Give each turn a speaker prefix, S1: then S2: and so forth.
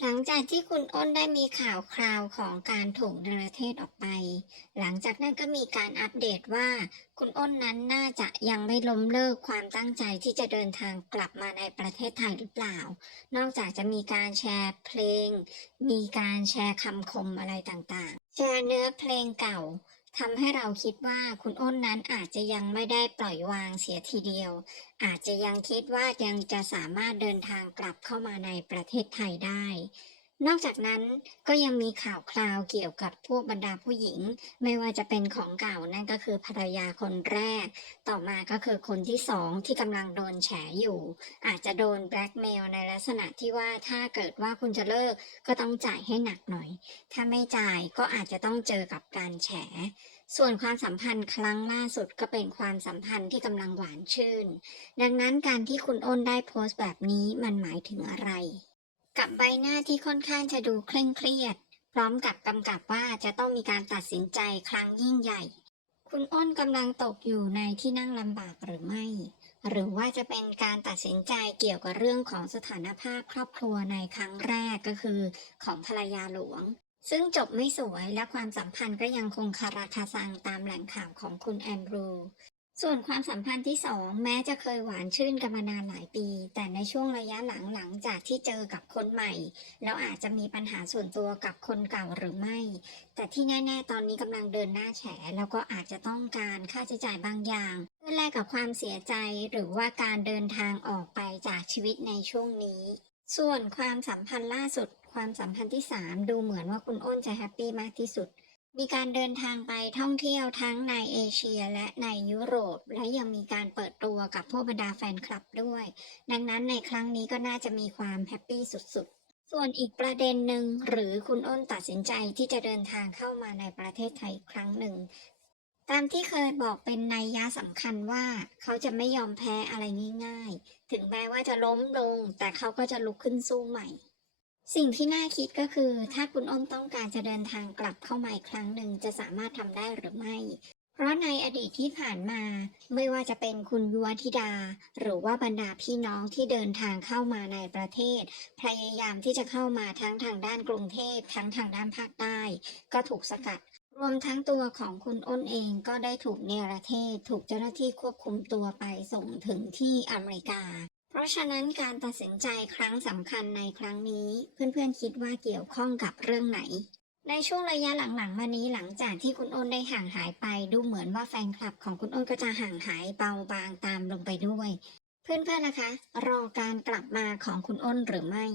S1: หลังจากที่คุณอ้นได้มีข่าวคราวของการถูกเนรเทศออกไป หลังจากนั้นก็มีการอัปเดตว่า คุณอ้นนั้นน่าจะยังไม่ล้มเลิกความตั้งใจที่จะเดินทางกลับมาในประเทศไทยหรือเปล่า นอกจากจะมีการแชร์เพลง มีการแชร์คำคมอะไรต่างๆ แชร์เนื้อเพลงเก่า ทำให้เราคิดว่าคุณอ้นนั้นอาจจะยังไม่ได้ปล่อยวางเสียทีเดียว อาจจะยังคิดว่ายังจะสามารถเดินทางกลับเข้ามาในประเทศไทยได้ นอกจากนั้นก็ยังมีข่าวคราวเกี่ยวกับพวกบรรดาผู้หญิง ไม่ว่าจะเป็นของเก่านั่นก็คือภรรยาคนแรก ต่อมาก็คือคนที่สองที่กำลังโดนแฉอยู่ อาจจะโดนแบล็กเมลในลักษณะที่ว่าถ้าเกิดว่าคุณจะเลิกก็ต้องจ่ายให้หนักหน่อย ถ้าไม่จ่ายก็อาจจะต้องเจอกับการแฉส่วนความสัมพันธ์ครั้งล่าสุดก็เป็นความสัมพันธ์ที่กำลังหวานชื่น ดังนั้นการที่คุณอ้นได้โพสต์แบบนี้มันหมายถึงอะไร กับใบหน้าที่ค่อนข้างจะดูเคร่งเครียด พร้อมกับกำกับว่าจะต้องมีการตัดสินใจครั้งยิ่งใหญ่ คุณอ้นกำลังตกอยู่ในที่นั่งลำบากหรือไม่ หรือว่าจะเป็นการตัดสินใจเกี่ยวกับเรื่องของสถานภาพครอบครัวในครั้งแรกก็คือของภรรยาหลวง ซึ่งจบไม่สวยและความสัมพันธ์ก็ยังคงคาราคาซังตามแหล่งข่าวของคุณแอนดรู ส่วนความสัมพันธ์ที่สองแม้จะเคยหวานชื่นกันมานานหลายปี แต่ในช่วงระยะหลังหลังจากที่เจอกับคนใหม่ แล้วอาจจะมีปัญหาส่วนตัวกับคนเก่าหรือไม่ แต่ที่แน่ ๆ ตอนนี้กำลังเดินหน้าแฉแล้วก็อาจจะต้องการค่าใช้จ่ายบางอย่าง เพื่อแลกกับความเสียใจหรือว่าการเดินทางออกไปจากชีวิตในช่วงนี้ ส่วนความสัมพันธ์ล่าสุด ความสัมพันธ์ที่ 3 ดูเหมือนว่าคุณอ้นจะแฮปปี้มากที่สุด มีการเดินทางไปท่องเที่ยวทั้งในเอเชียและในยุโรป และยังมีการเปิดตัวกับพวกบรรดาแฟนคลับด้วย ดังนั้นในครั้งนี้ก็น่าจะมีความแฮปปี้สุดๆ ส่วนอีกประเด็นหนึ่งหรือคุณอ้นตัดสินใจที่จะเดินทางเข้ามาในประเทศไทยครั้งหนึ่ง ตามที่เคยบอกเป็นนัยยะสำคัญว่าเขาจะไม่ยอมแพ้อะไรง่าย ๆ ถึงแม้ว่าจะล้มลง แต่เขาก็จะลุกขึ้นสู้ใหม่ สิ่งที่น่าคิดก็คือ ถ้าคุณอ้นต้องการจะเดินทางกลับเข้ามาอีกครั้งหนึ่งจะสามารถทำได้หรือไม่ เพราะในอดีตที่ผ่านมา ไม่ว่าจะเป็นคุณยุวธิดา หรือว่าบรรดาพี่น้องที่เดินทางเข้ามาในประเทศ พยายามที่จะเข้ามาทั้งทางด้านกรุงเทพทั้งทางด้านภาคใต้ ก็ถูกสกัดรวมทั้งตัวของคุณอ้นเองก็ได้ถูกเนรเทศ ถูกเจ้าหน้าที่ควบคุมตัวไปส่งถึงที่อเมริกา ราะฉะนั้นการตัดสินใจครั้งสำคัญในครั้งนี้ เพื่อนๆคิดว่าเกี่ยวข้องกับเรื่องไหน ในช่วงระยะหลังๆ มานี้หลังจากที่คุณอ้นได้ห่างหายไป ดูเหมือนว่าแฟนคลับของคุณอ้นก็จะห่างหายเบาบางตามลงไปด้วย เพื่อนๆนะคะ รอการกลับมาของคุณอ้นหรือไม่